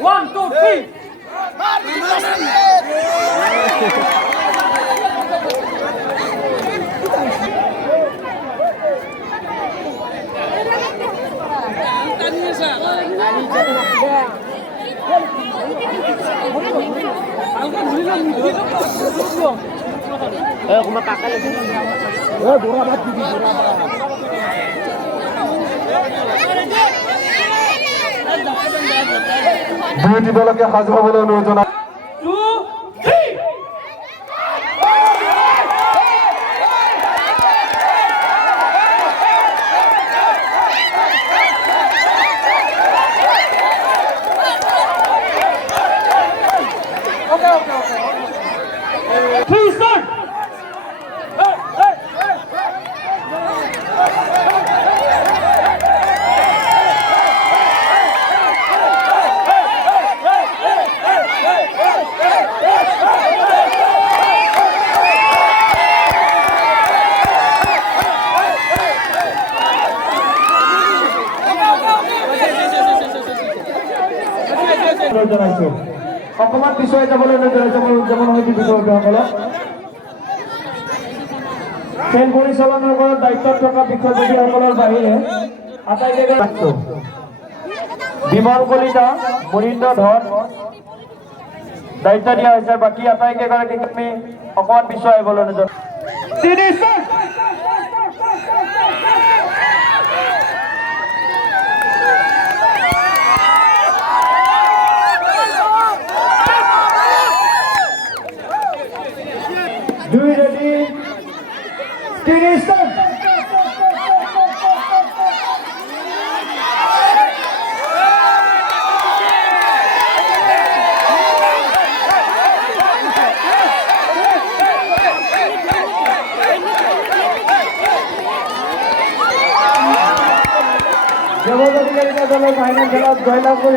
One, two, three. Kumakakal. Durabat bibi durabat. দুইটি দলকে হাজির বলে অনুরোধ জানাই। অকমান পিছুৱাই যাবলৈ যেমন হয়তো বিষয়সকলক খেল পৰিচালনাৰ কৰাৰ দায়িত্বত থকা বিষয়ববীয়াসকলৰ বাহিৰে আটাইকেইটা বিমল কলিতা, মনীন্দ্ৰ ধৰ দায়িত্ব দিয়া হৈছে। বাকী আটাইকেইগৰাকীক আমি অকমান পিছুৱাই আহিবলৈ অনুৰোধ। Do you ready? Finish them. জগদীকারিতা দলের ফাইনাল খেলা জয়লাভ করে